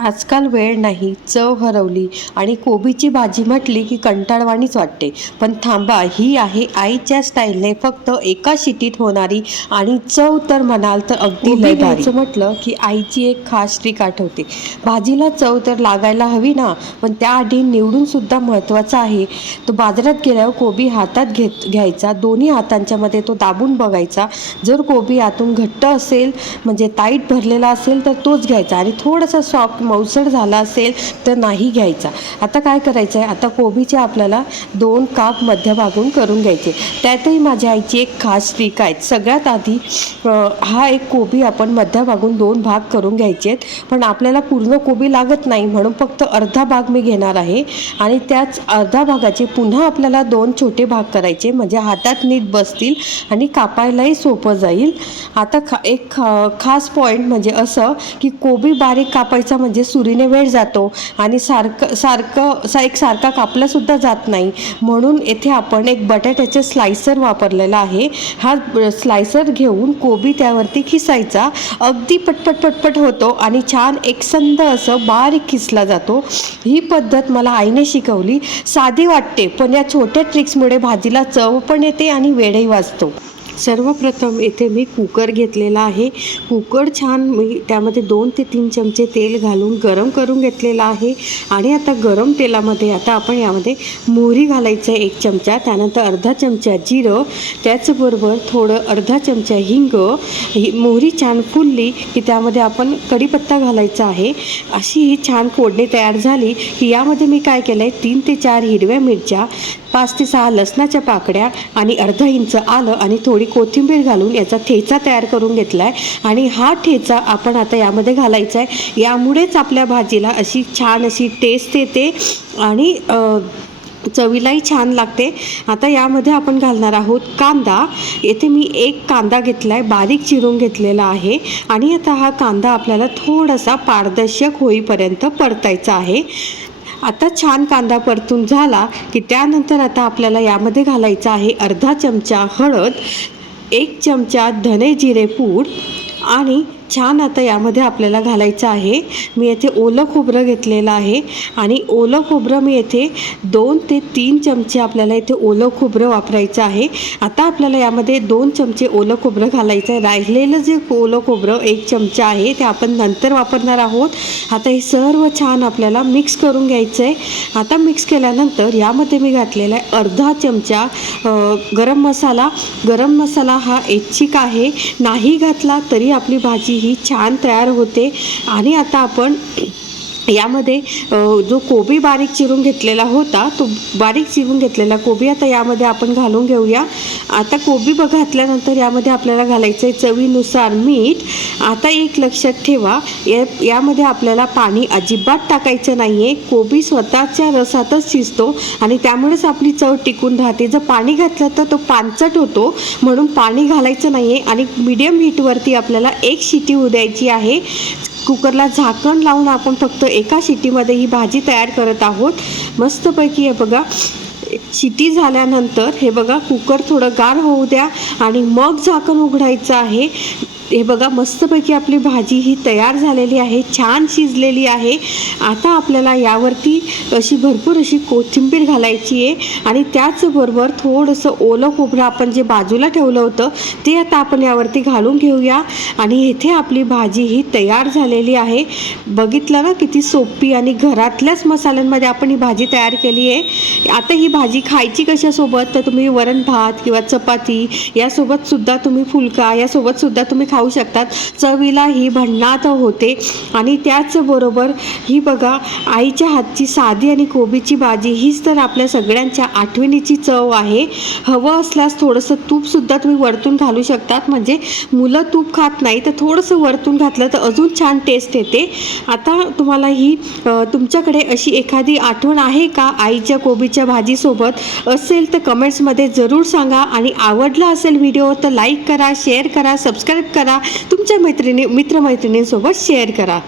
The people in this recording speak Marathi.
आजकाल वेळ नाही चव हरवली आणि कोबीची भाजी म्हटली की कंटाळवाणीच वाटते. पण थांबा ही आहे आईच्या स्टाईलने फक्त एका शिटीत होणारी आणि चव तर म्हणाल तर अगदी म्हटलं की आईची एक खास ट्रिक आठवते. भाजीला चव तर लागायला हवी ना पण त्याआधी निवडून सुद्धा महत्त्वाचं आहे. तो बाजारात गेल्यावर कोबी हातात घेत घ्यायचा. दोन्ही हातांच्या मध्ये तो दाबून बघायचा. जर कोबी आतून घट्ट असेल म्हणजे टाईट भरलेला असेल तर तोच घ्यायचा आणि थोडासा सॉफ्ट मऊसर झाला असेल तर नाही घ्यायचा. आता काय करायचं आहे आता कोबीचे आपल्याला दोन काप मध्यभागून करून घ्यायचे. त्यातही माझ्या आईची एक खास ट्रिक आहे. सगळ्यात आधी हा एक कोबी आपण मध्यभागून दोन भाग करून घ्यायचे आहेत. पण आपल्याला पूर्ण कोबी लागत नाही म्हणून फक्त अर्धा भाग मी घेणार आहे. आणि त्याच अर्धा भागाचे पुन्हा आपल्याला दोन छोटे भाग करायचे. म्हणजे हातात नीट बसतील आणि कापायलाही सोपं जाईल. आता खा एक खा खास पॉईंट म्हणजे असं की कोबी बारीक कापायचा म्हणजे म्हणजे सुरीने वेळ जातो आणि सारखं सारखं सा एक सारखा कापलासुद्धा जात नाही. म्हणून येथे आपण एक बटाट्याचे स्लायसर वापरलेला आहे. हा स्लायसर घेऊन कोबी त्यावरती खिसायचा. अगदी पटपट पटपट होतो आणि छान एकसंध असं बारीक खिसला जातो. ही पद्धत मला आईने शिकवली. साधी वाटते पण या छोट्या ट्रिक्समुळे भाजीला चव पण येते आणि वेळही वाचतो. सर्वप्रथम येथे मी कुकर घेतलेला आहे. कुकर छान मी त्यामध्ये दोन ते तीन चमचे तेल घालून गरम करून घेतलेला आहे. आणि आता गरम तेलामध्ये आता आपण यामध्ये मोहरी घालायचं आहे एक चमचा त्यानंतर अर्धा चमचा जिरं त्याचबरोबर थोडं अर्धा चमचा हिंग. ही मोहरी छान फुलली की त्यामध्ये आपण कढीपत्ता घालायचा आहे. अशी ही छान फोडणी तयार झाली की यामध्ये मी काय केलं आहे तीन ते चार हिरव्या मिरच्या पाच ते सहा लसणाच्या पाकड्या आणि अर्धा इंच आलं आणि थोडी कोथिंबीर घालून याचा ठेचा तयार करून घेतला आहे आणि हा ठेचा आपण आता यामध्ये घालायचा आहे. यामुळेच आपल्या भाजीला अशी छान अशी टेस्ट येते आणि चवीलाही छान लागते. आता यामध्ये आपण घालणार आहोत कांदा. येथे मी एक कांदा घेतला आहे बारीक चिरून घेतलेला आहे. आणि आता हा कांदा आपल्याला थोडासा पारदर्शक होईपर्यंत परतायचा आहे. आता छान कांदा परतून झाला की त्यानंतर आता आपल्याला यामध्ये घालायचा आहे अर्धा चमचा हळद. एक चमचा धने जिरे पूड आणि छान आता यामध्ये आपल्याला घालायचं आहे. मी येथे ओलं खोबरं घेतलेलं आहे आणि ओलं खोबरं मी येथे दोन ते तीन चमचे आपल्याला इथे ओलं खोबरं वापरायचं आहे. आता आपल्याला यामध्ये दोन चमचे ओलं खोबरं घालायचं आहे. राहिलेलं जे ओलं खोबरं एक चमचा आहे ते आपण नंतर वापरणार आहोत. आता हे सर्व छान आपल्याला मिक्स करून घ्यायचं आहे. आता मिक्स केल्यानंतर यामध्ये मी घातलेला आहे अर्धा चमचा गरम मसाला. गरम मसाला हा ऐच्छिक आहे. नाही घातला तरी आपली भाजी ही छान तयार होते. आणि आता आपण यामध्ये जो कोबी बारीक चिरून घेतलेला होता तो बारीक चिरून घेतलेला कोबी आता यामध्ये आपण घालून घेऊया. आता कोबी ब घातल्यानंतर यामध्ये आपल्याला घालायचं आहे चवीनुसार मीठ. आता एक लक्षात ठेवा या यामध्ये आपल्याला पाणी अजिबात टाकायचं नाही आहे कोबी स्वतःच्या रसातच शिजतो आणि त्यामुळेच आपली चव टिकून राहते. जर पाणी घातलं तर तो पानचट होतो. म्हणून पाणी घालायचं नाही आहे आणि मीडियम हीटवरती आपल्याला एक शिटी उद्यायची द्यायची आहे. कुकरला झाकण लावून आपण फक्त एका शिटीमध्ये ही भाजी तयार करत आहोत. मस्तपैकी हे बघा शिटी झाल्यानंतर हे बघा कुकर थोडं गार होऊ द्या आणि मग झाकण उघडायचं आहे. हे बघा मस्तपैकी आपली भाजी ही तयार झालेली आहे छान शिजलेली आहे. आता आपल्याला यावरती अशी भरपूर अशी कोथिंबीर घालायची आहे आणि त्याचबरोबर थोडंसं ओलं खोबरं आपण जे बाजूला ठेवलं होतं ते आता आपण यावरती घालून घेऊया. आणि इथे आपली भाजी ही तयार झालेली आहे. बघितलं ना किती सोपी आणि घरातल्याच मसाल्यांमध्ये आपण ही भाजी तयार केली आहे. आता ही भाजी खायची कशासोबत? तर तुम्ही वरण भात किंवा चपाती यासोबतसुद्धा तुम्ही फुलका यासोबतसुद्धा तुम्ही खाऊ शकतात. चवीला ही भन्नाट होते. आणि त्याचबरोबर ही बघा आईच्या हातची साधी आणि कोबीची भाजी हीच तर आपल्या सगळ्यांच्या आठवणीची चव आहे. हवं असल्यास थोडंसं तूपसुद्धा तुम्ही वरतून घालू शकतात. म्हणजे मुलं तूप खात नाही तर थोडंसं वरतून घातलं तर अजून छान टेस्ट येते. आता तुम्हाला ही तुमच्याकडे अशी एखादी आठवण आहे का आईच्या कोबीच्या भाजीसोबत? असेल तर कमेंट्समध्ये जरूर सांगा. आणि आवडला असेल व्हिडिओ तर लाईक करा शेअर करा सबस्क्राईब करा. तुमच्या मैत्रिणी मित्रमैत्रिणींसोबत शेअर करा.